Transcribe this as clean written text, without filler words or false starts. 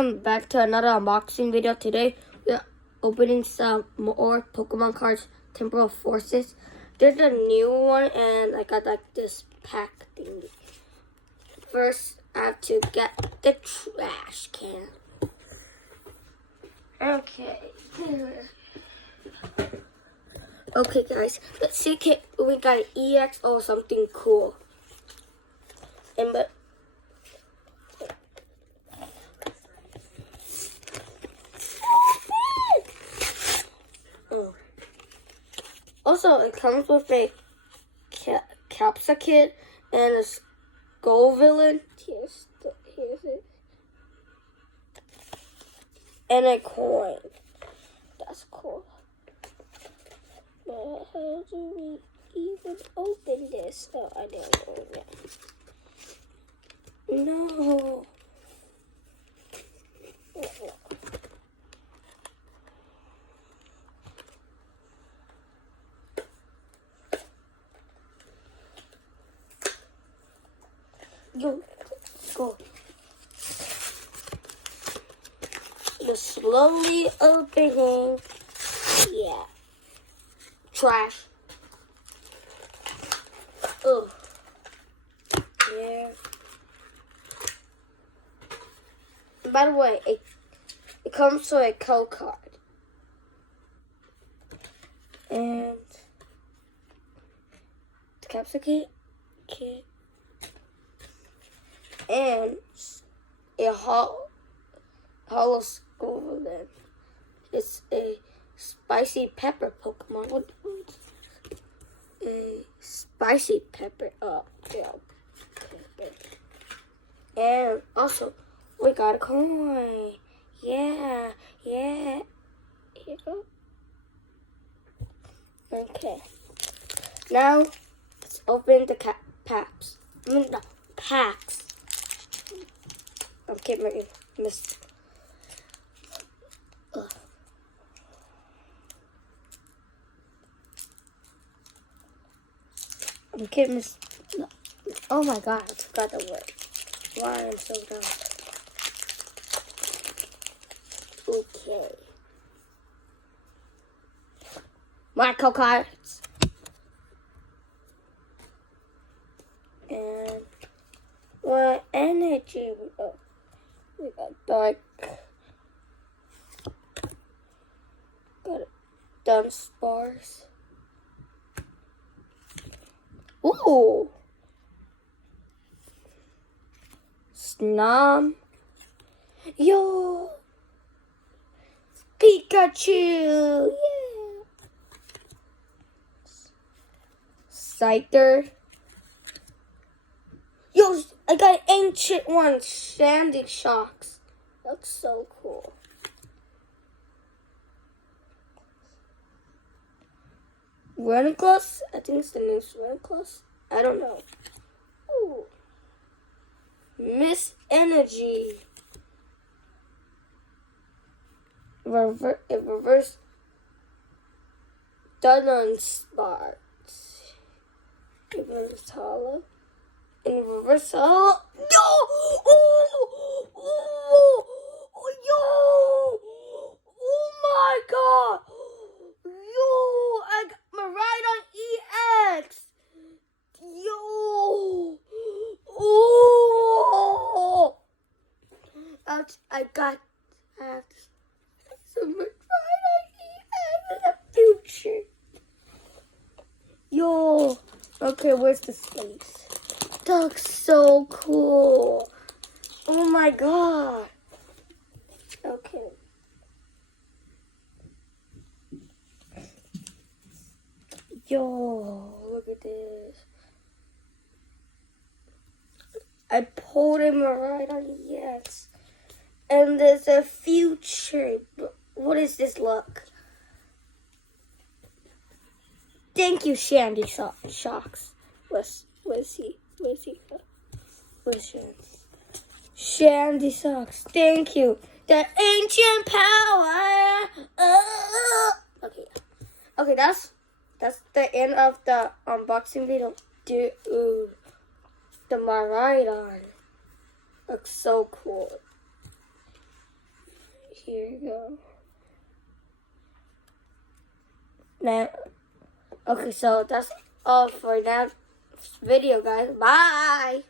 welcome back to another unboxing video. Today we're opening some more Pokemon cards, Temporal Forces. There's a new one and I got like this pack thingy. First I have to get the trash can. Okay guys, let's see if we got an EX or something cool. Also, it comes with a Capsakid and a Skull Villain. Here's it. And a coin. That's cool. But how do we even open this? Oh, I don't know. No. Yo, go. You're slowly opening. Yeah. Trash. Ugh. Yeah. By the way, it comes with a code card. And the Capsakid kit. And a hollow Skull Villain. It's a spicy pepper Pokemon. A spicy pepper. Oh, yeah. And also, we got a coin. Yeah. Here you go. Okay. Now, let's open the packs. Okay, my miss. Okay, miss. Oh my god, I forgot the word. Why I'm so dumb. Okay. Marco cards. And what energy we got? We got dark. Got Dunsparce. Ooh. Snom. Yo. Pikachu. Yeah. Scyther. Yo, I got an ancient one, Sandy Shocks. Looks so cool. Reniclus? I think it's the new Reniclus. I don't know. Ooh. Miss Energy. Reverse Dunsparce. Reverse Hollow. In reverse hollow. Yo! Oh! Yo! Oh my god! Yo! I got Miraidon EX! Yo! Oh! I have some Miraidon EX in the future. Yo! Okay, where's the space? That looks so cool. Oh my god. Okay. Yo, look at this. I pulled him right on yes. And there's a future. What is this look? Thank you, Sandy Shocks. Where's he? Where's Sandy? Sandy Shocks. Thank you. The ancient power. Okay, that's the end of the unboxing video. Dude, the Miraidon looks so cool. Here you go. Now, okay, so that's all for that video, guys. Bye!